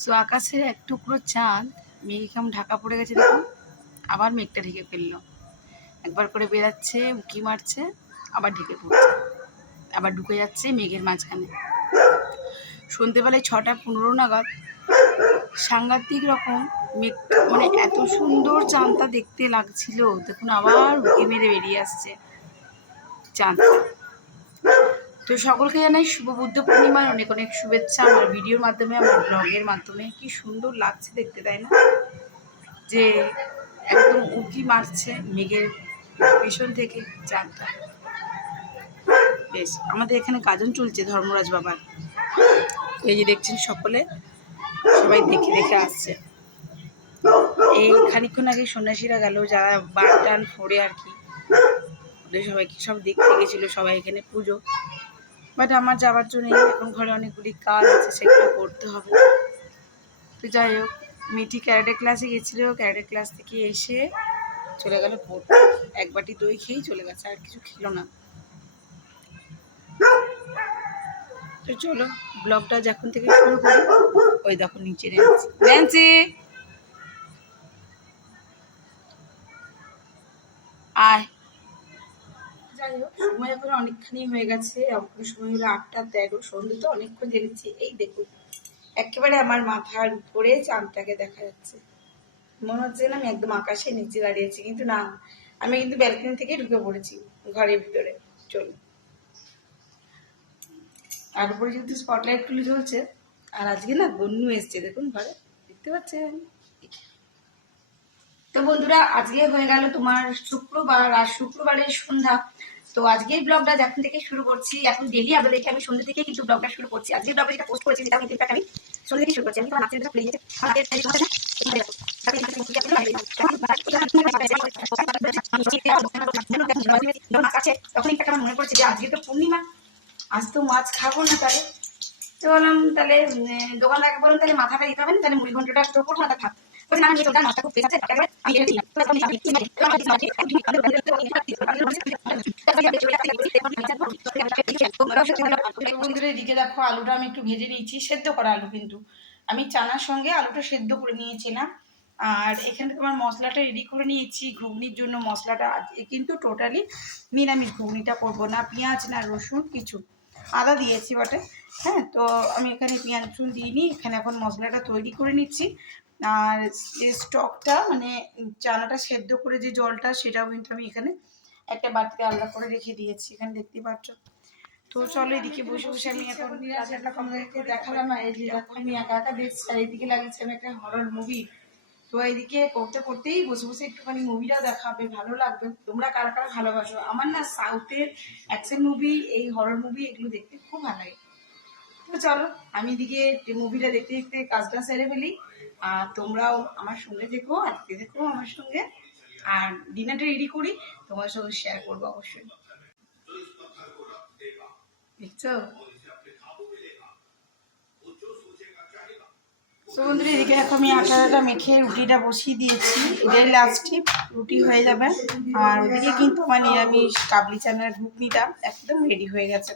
So আকাশের এক টুকরো চাঁদ মেঘে কেমন ঢাকা পড়ে গেছে দেখুন। আবার মেঘটা ঢেকে ফেললো, একবার করে বেরাচ্ছে, উঁকি মারছে, আবার ঢেকে পড়ছে, আবার ঢুকে যাচ্ছে মেঘের মাঝখানে। সন্ধ্যেবেলায় 6:15 নাগাদ সাংঘাতিক রকম মেঘ, মানে এত সুন্দর চাঁদটা দেখতে লাগছিল। দেখুন আবার উঁকি মেরে বেরিয়ে আসছে চাঁদটা। তো সকলকে জানাই শুভ বুদ্ধ পূর্ণিমার অনেক অনেক শুভেচ্ছা। আমার ভিডিওর মাধ্যমে, আমার ব্লগের মাধ্যমে। কি সুন্দর লাগছে দেখতে, তাই না? যে একদম উঁকি মারছে মেঘের পেছন থেকে চাঁদটা। বেশ, আমাদের এখানে গাজন চলছে ধর্মরাজ বাবার। এই যে দেখছেন সকলে, সবাই দেখে দেখে আসছে। এই খানিকক্ষণ আগে সন্ন্যাসীরা গেল, যারা বান টান ফোড়ে আর কি, ওদের সবাইকে সব দেখতে গেছিলো সবাই এখানে পুজো। বাট আমার যাওয়ার জন্য এখন ঘরে অনেকগুলি কাজ আছে, সেগুলো করতে হবে। তো যাই হোক, মিঠি ক্যারাটে ক্লাসে গেছিলো, ক্যারাটে ক্লাস থেকে এসে চলে গেল পড়তে। এক বাটি দই খেয়েই চলে গেছে, আর কিছু খেলো না। তো চলো ব্লগটা যখন থেকে শুরু করি। ওই দেখো নিচে ন্যান্সি, আয়। যাই হোক, সময় এখন অনেকখানি হয়ে গেছে। এখন সময় হলো 8:13। সন্ধ্যে তো অনেকক্ষণ জেনেছি। এই দেখুন একেবারে আমার মাথার উপরে চাঁদটাকে দেখা যাচ্ছে। মনে হচ্ছে না আমি একদম আকাশের নিচে দাঁড়িয়েছি, কিন্তু না, আমি কিন্তু ব্যালকনি থেকে ঢুকে পড়েছি ঘরের ভিতরে। চলো, তার উপরে যেহেতু স্পটলাইট গুলো জ্বলছে, আর আজকে না বন্যু এসছে, দেখুন ঘরে, দেখতে পাচ্ছেন? তো বন্ধুরা, আজকে হয়ে গেল তোমার শুক্রবার, আর শুক্রবারের সন্ধ্যা। তো আজকের ব্লগটা যখন থেকে শুরু করছি, এখন ডেলি আপনাদের দেখে আমি সন্ধ্যা থেকে কিন্তু ব্লগটা শুরু করছি। আজকে ব্লগে যেটা পোস্ট করেছি, যেটা আমি সন্ধ্যা থেকে শুরু করছি। আমি তোমার নাচের ভিডিও খুলে গিয়েছে, তখন একটা আমার মনে পড়ছে যে আজকে তো পূর্ণিমা, আজ তো মাছ খাবো না। তাহলে তো বললাম, তাহলে দোকানদারকে বললাম তাহলে মাথাটা দিতে হবে না, তাহলে মুড়ি ঘন্টটা স্টোর করবো, মাথা খাবো। বলছি না, আমি চলতে মাছটা খুব পেয়েছে, আমি এটা দিলাম। বন্ধুরা এদিকে দেখো, আলুটা আমি একটু ভেজে নিয়েছি, সেদ্ধ করা আলু, কিন্তু আমি চানার সঙ্গে আলুটা সেদ্ধ করে নিয়েছিলাম। আর এখান থেকে আমার মশলাটা রেডি করে নিয়েছি ঘুগনির জন্য। মশলাটা কিন্তু টোটালি নিরামিষ ঘুগনিটা করবো না, পেঁয়াজ না রসুন কিছু, আদা দিয়েছি বটে। হ্যাঁ, তো আমি এখানে পেঁয়াজ রসুন দিইনি, এখানে এখন মশলাটা তৈরি করে নিচ্ছি। আর যে স্টকটা, মানে চানাটা সেদ্ধ করে যে জলটা, সেটাও কিন্তু আমি এখানে একটা বাটিতে আলাদা করে রেখে দিয়েছি, এখানে দেখতেই পাচ্ছ। তো চলো, এদিকে বসে বসে আমি এখন রান্নাটা তোমাদেরকে দেখালাম না। এই যে আমি একা একা দেখছি, আর এদিকে লাগছে আমি একটা হরর মুভি। তো এইদিকে করতে করতেই বসে বসে একটুখানি মুভিটা দেখাবে, ভালো লাগবে। তোমরা কারা কারা ভালোবাসো? আমার না সাউথের অ্যাকশন মুভি, এই হরর মুভি, এগুলো দেখতে খুব ভালো লাগে। তো চলো, আমি এদিকে মুভিটা দেখতে দেখতে কাজটা সেরে ফেলি, আর তোমরাও আমার সঙ্গে দেখো, আজকে দেখো আমার সঙ্গে। আর ডিনারটা রেডি করি, তোমার সঙ্গে শেয়ার করবো অবশ্যই। দেখছো? তো বন্ধুরা, এদিকে দেখো আমি আটাটা মেখে রুটিটা বসিয়ে দিয়েছি। এটাই লাস্ট টিপ, রুটি হয়ে যাবে। আর ওদিকে কিন্তু আমার নিরামিষ কাবলি চানার ঘুগনিটা একদম রেডি হয়ে গেছে।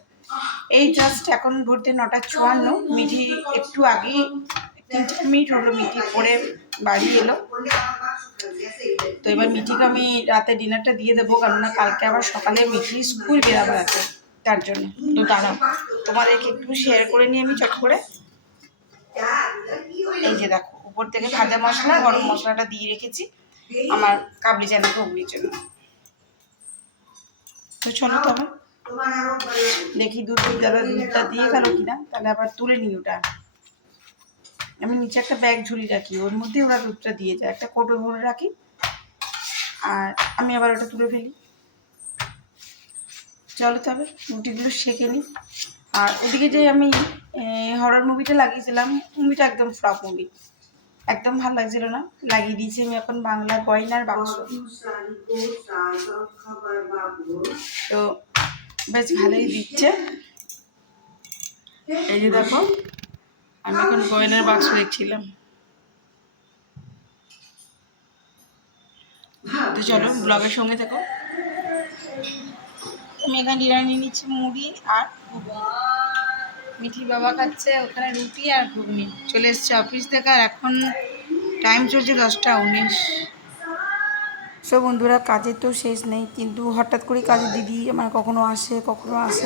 এই জাস্ট এখন ঘুরতে 9:54, মিঠি একটু আগেই 3-4 মিনিট হলো মিঠি পরে বাড়ি এলো। তো এবার মিঠিকে আমি রাতে ডিনারটা দিয়ে দেবো, কেননা কালকে আবার সকালে মিঠি স্কুল বেরাবার আছে, তার জন্য। তো দাঁড়াও, তোমাদেরকে একটু শেয়ার করে নিই আমি চট করে। এই যে দেখো, উপর থেকে ভাজা মশলা, গরম মশলাটা দিয়ে রেখেছি আমার কাবলি চানা ঘুগনির জন্য। তো চলো তবে দেখি দুধটা দিয়ে গেল কিনা, তাহলে আবার তুলে নিই ওটা। আমি নিচে একটা ব্যাগ ঝুলিয়ে রাখি, ওর মধ্যে ওরা দুধটা দিয়ে যায়, একটা কোটো ভরে রাখি, আর আমি আবার ওটা তুলে ফেলি। চলো তবে রুটিগুলো সেঁকে নিই। আর ওদিকে যে আমি হরর মুভিটা লাগিয়েছিলাম, মুভিটা একদম ফ্লপ মুভি, একদম ভালো লাগছিল না। লাগিয়ে দিয়েছি আমি এখন বাংলা গয়নার বাক্স। তো বেশ ভালোই দিচ্ছে। এই যে দেখো, আমি এখন গয়নার বাক্স দেখছিলাম। তো চলো ব্লগের সঙ্গে থাকো। আমি এখানে ডিনার নিয়ে নিচ্ছি মুড়ি আর মিঠি বাবা খাচ্ছে ওখানে রুটি আর ঘুগনি। চলে এসছে অফিস থেকে আর এখন টাইম চলছে 10টা 19। সব বন্ধুরা, কাজের তো শেষ নেই, কিন্তু হঠাৎ করে কাজের দিদি আমার কখনো আসে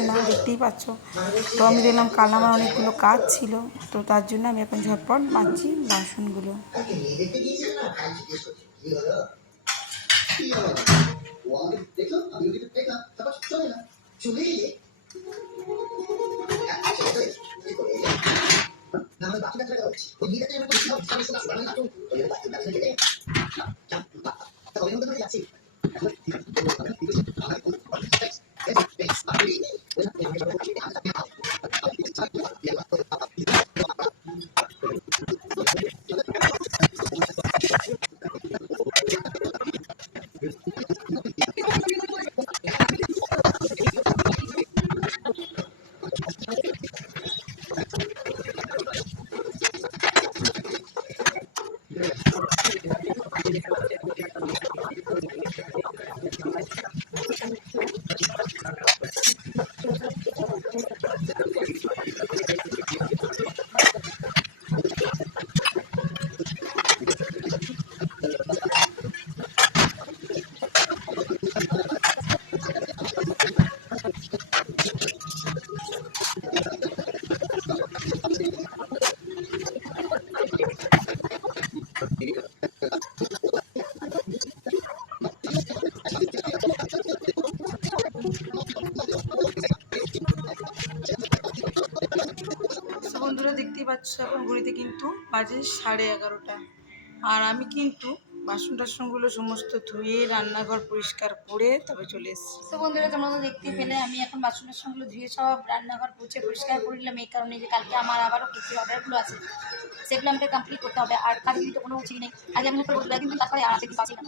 না, দেখতেই পাচ্ছ। তো আমি দেখলাম কাল আমার অনেকগুলো কাজ ছিল, তো তার জন্য আমি এখন ঝটপট মাজছি বাসনগুলো। বন্ধুরা দেখতেই পাচ্ছ এখন ঘড়িতে কিন্তু বাজে 11:30, আর আমি কিন্তু বাসন টাসনগুলো সমস্ত ধুয়ে রান্নাঘর পরিষ্কার করে তবে চলে এসেছি। তো বন্ধুরা তোমরা তো দেখতেই পেলে আমি এখন বাসন টাসনগুলো ধুয়ে সব রান্নাঘর পুছে পরিষ্কার করে নিলাম, এই কারণে যে কালকে আমার আবারও কিছু অর্ডারগুলো আছে, সেগুলো আমাকে কমপ্লিট করতে হবে। আর কাজে কিন্তু কোনো উচিত নেই, আগে আমি করবো কিন্তু তারপরে আর দিন পাচ্ছি না।